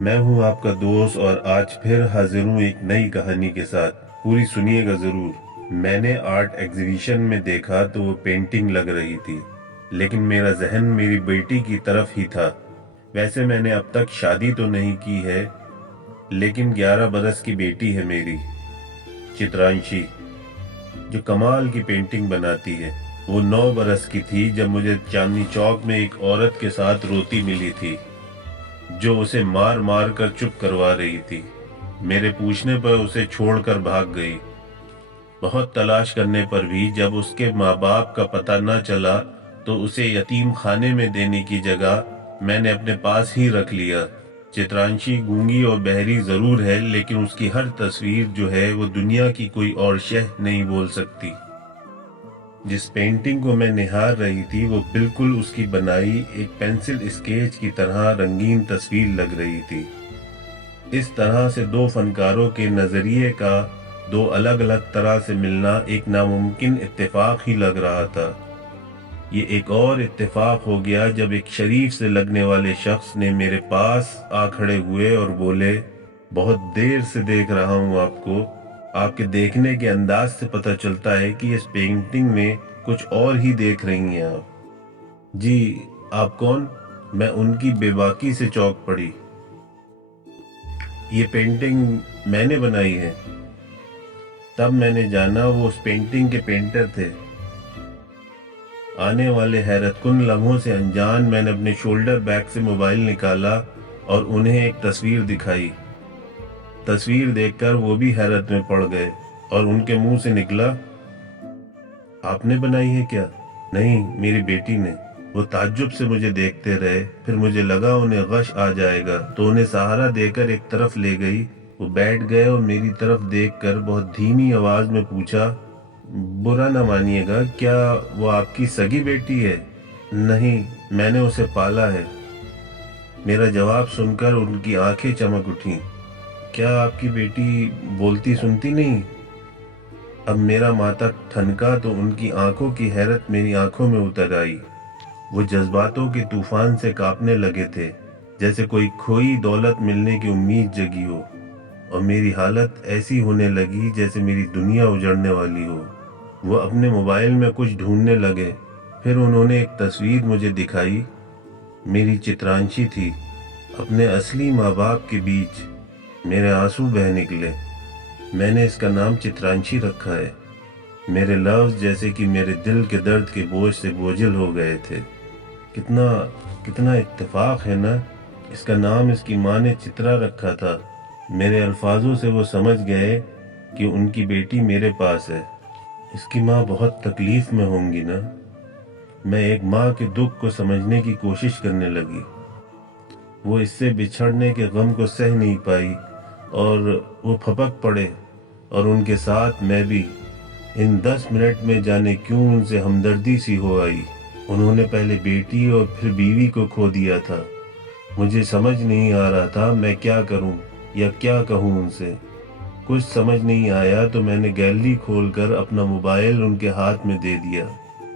میں ہوں آپ کا دوست اور آج پھر حاضر ہوں ایک نئی کہانی کے ساتھ۔ پوری سنیے گا ضرور۔ میں نے آرٹ ایگزیبیشن میں دیکھا تو وہ پینٹنگ لگ رہی تھی، لیکن میرا ذہن میری بیٹی کی طرف ہی تھا۔ ویسے میں نے اب تک شادی تو نہیں کی ہے، لیکن 11 برس کی بیٹی ہے میری، چترانشی، جو کمال کی پینٹنگ بناتی ہے۔ وہ 9 برس کی تھی جب مجھے چاندنی چوک میں ایک عورت کے ساتھ روتی ملی تھی، جو اسے مار مار کر چپ کروا رہی تھی۔ میرے پوچھنے پر اسے چھوڑ کر بھاگ گئی۔ بہت تلاش کرنے پر بھی جب اس کے ماں باپ کا پتہ نہ چلا تو اسے یتیم خانے میں دینے کی جگہ میں نے اپنے پاس ہی رکھ لیا۔ چترانشی گونگی اور بہری ضرور ہے، لیکن اس کی ہر تصویر جو ہے وہ دنیا کی کوئی اور شہ نہیں بول سکتی۔ جس پینٹنگ کو میں نہار رہی تھی وہ بالکل اس کی بنائی ایک پینسل اسکیچ کی طرح رنگین تصویر لگ رہی تھی۔ اس طرح سے دو فنکاروں کے نظریے کا دو الگ الگ طرح سے ملنا ایک ناممکن اتفاق ہی لگ رہا تھا۔ یہ ایک اور اتفاق ہو گیا جب ایک شریف سے لگنے والے شخص نے میرے پاس آ کھڑے ہوئے اور بولے، بہت دیر سے دیکھ رہا ہوں آپ کو۔ آپ کے دیکھنے کے انداز سے پتہ چلتا ہے کہ اس پینٹنگ میں کچھ اور ہی دیکھ رہی ہیں آپ۔ جی، آپ کون؟ میں ان کی بے باکی سے چونک پڑی۔ یہ پینٹنگ میں نے بنائی ہے۔ تب میں نے جانا وہ اس پینٹنگ کے پینٹر تھے۔ آنے والے حیرت کن لمحوں سے انجان میں نے اپنے شولڈر بیگ سے موبائل نکالا اور انہیں ایک تصویر دکھائی۔ تصویر دیکھ کر وہ بھی حیرت میں پڑ گئے اور ان کے منہ سے نکلا، آپ نے بنائی ہے کیا؟ نہیں، میری بیٹی نے۔ وہ تعجب سے مجھے دیکھتے رہے، پھر مجھے لگا انہیں غش آ جائے گا تو انہیں سہارا دے کر ایک طرف لے گئی۔ وہ بیٹھ گئے اور میری طرف دیکھ کر بہت دھیمی آواز میں پوچھا، برا نہ مانیے گا، کیا وہ آپ کی سگی بیٹی ہے؟ نہیں، میں نے اسے پالا ہے۔ میرا جواب سن کر ان کی آنکھیں چمک اٹھیں۔ کیا آپ کی بیٹی بولتی سنتی نہیں؟ اب میرا ماتھا ٹھنکا تو ان کی آنکھوں کی حیرت میری آنکھوں میں اتر آئی۔ وہ جذباتوں کے طوفان سے کانپنے لگے تھے، جیسے کوئی کھوئی دولت ملنے کی امید جگی ہو، اور میری حالت ایسی ہونے لگی جیسے میری دنیا اجڑنے والی ہو۔ وہ اپنے موبائل میں کچھ ڈھونڈنے لگے، پھر انہوں نے ایک تصویر مجھے دکھائی۔ میری چترانشی تھی، اپنے اصلی ماں باپ کے بیچ۔ میرے آنسو بہہ نکلے۔ میں نے اس کا نام چترانشی رکھا ہے۔ میرے لفظ جیسے کہ میرے دل کے درد کے بوجھ سے بوجھل ہو گئے تھے۔ کتنا اتفاق ہے نا، اس کا نام اس کی ماں نے چترا رکھا تھا۔ میرے الفاظوں سے وہ سمجھ گئے کہ ان کی بیٹی میرے پاس ہے۔ اس کی ماں بہت تکلیف میں ہوں گی نا۔ میں ایک ماں کے دکھ کو سمجھنے کی کوشش کرنے لگی۔ وہ اس سے بچھڑنے کے غم کو سہ نہیں پائی اور وہ پھپک پڑے، اور ان کے ساتھ میں بھی۔ ان 10 منٹ میں جانے کیوں ان سے ہمدردی سی ہو آئی۔ انہوں نے پہلے بیٹی اور پھر بیوی کو کھو دیا تھا۔ مجھے سمجھ نہیں آ رہا تھا میں کیا کروں یا کیا کہوں ان سے۔ کچھ سمجھ نہیں آیا تو میں نے گیلری کھول کر اپنا موبائل ان کے ہاتھ میں دے دیا۔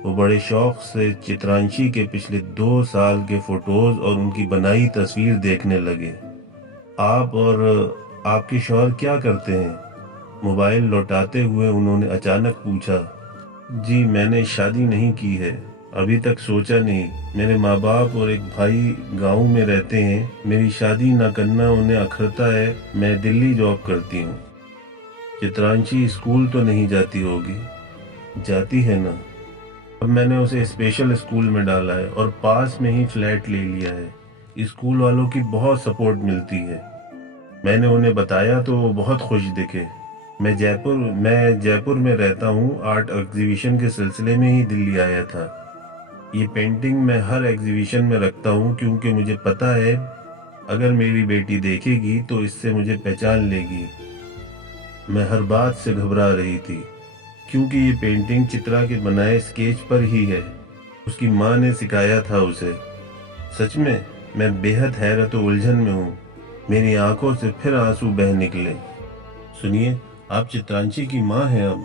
وہ بڑے شوق سے چترانشی کے پچھلے 2 سال کے فوٹوز اور ان کی بنائی تصویر دیکھنے لگے۔ آپ اور آپ کے شوہر کیا کرتے ہیں؟ موبائل لوٹاتے ہوئے انہوں نے اچانک پوچھا۔ جی، میں نے شادی نہیں کی ہے، ابھی تک سوچا نہیں۔ میرے ماں باپ اور ایک بھائی گاؤں میں رہتے ہیں۔ میری شادی نہ کرنا انہیں اکھرتا ہے۔ میں دلی جاب کرتی ہوں۔ چترانشی اسکول تو نہیں جاتی ہوگی؟ جاتی ہے نا۔ اب میں نے اسے اسپیشل اسکول میں ڈالا ہے اور پاس میں ہی فلیٹ لے لیا ہے۔ اسکول والوں کی بہت سپورٹ ملتی ہے۔ میں نے انہیں بتایا تو وہ بہت خوش دکھے۔ میں جے پور میں رہتا ہوں، آرٹ ایگزیبیشن کے سلسلے میں ہی دلی آیا تھا۔ یہ پینٹنگ میں ہر ایگزیبیشن میں رکھتا ہوں کیونکہ مجھے پتا ہے اگر میری بیٹی دیکھے گی تو اس سے مجھے پہچان لے گی۔ میں ہر بات سے گھبرا رہی تھی کیونکہ یہ پینٹنگ چترا کے بنائے اسکیچ پر ہی ہے۔ اس کی ماں نے سکھایا تھا اسے۔ سچ میں بے حد حیرت و الجھن میں ہوں۔ میری آنکھوں سے پھر آنسو بہہ نکلے۔ سنیے، آپ چترانشی کی ماں ہیں اب۔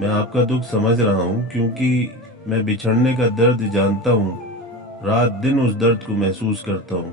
میں آپ کا دکھ سمجھ رہا ہوں کیونکہ میں بچھڑنے کا درد جانتا ہوں۔ رات دن اس درد کو محسوس کرتا ہوں۔